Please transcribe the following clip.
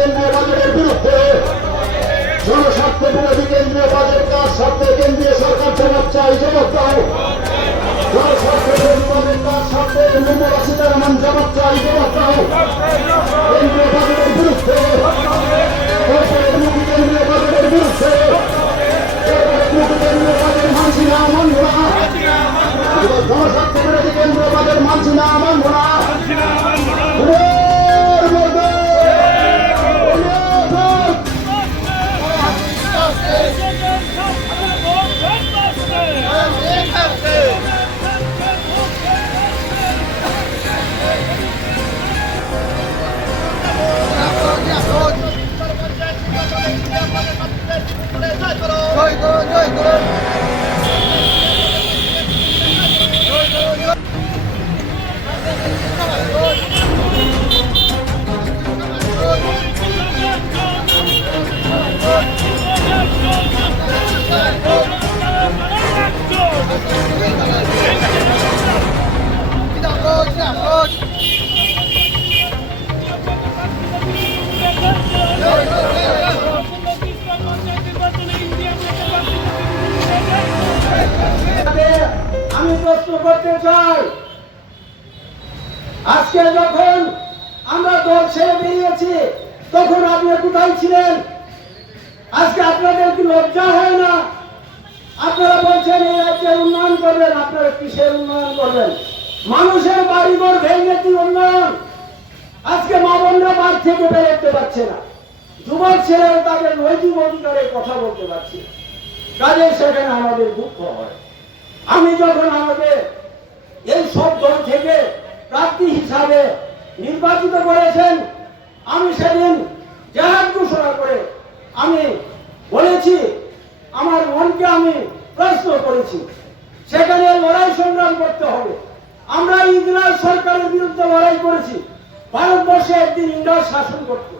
কেন্দ্রীয় বাজেটের বিরুদ্ধে, জনস্বার্থ বিরোধী কেন্দ্রীয় বাজেট কার স্বার্থে কেন্দ্রীয় সরকার জবাব চাই, জবাব দাও। জনস্বার্থ বিরোধী বাজেট কার স্বার্থে নির্মলা সীতারামন জবাব চাই, জবাব দাও। কেন্দ্রীয় বাজেটের বিরুদ্ধে, কেন্দ্রীয় বাজেটের বিরুদ্ধে, কেন্দ্রীয় বাজেট মানছি না, মানব না। জনস্বার্থ বিরোধী কেন্দ্রীয় বাজেট মানছি না, মানব না। আমি প্রশ্ন করতে চাই, আজকে যখন আমরা দল ছেড়ে বেরিয়েছি তখন আপনি কোথায় ছিলেন? আজকে আপনাদের কি লজ্জা হয় না? আপনারা বলছেন এই রাজ্যের উন্নয়ন করবেন, আপনারা কিসের উন্নয়ন করবেন? মানুষের বাড়িঘর ভেঙে কি উন্নয়ন? আজকে মা বোনরা বাড়ি থেকে বেরোতে পারছে না, যুবক ছেলেরা তাদের নৈতিক অধিকারের কথা বলতে পারছে, কাজে সেখানে আমাদের দুঃখ হয়। আমি যখন আমাদের এই সব দল থেকে প্রার্থী হিসাবে নির্বাচিত করেছেন, আমি সেদিন জাহাজ ঘোষণা করে আমি বলেছি, আমার মনকে আমি প্রশ্ন করেছি, সেখানে লড়াই সংগ্রাম করতে হবে। আমরা ইংরেজ সরকারের বিরুদ্ধে লড়াই করেছি, ভারতবর্ষে একদিন ইংরেজ শাসন করত।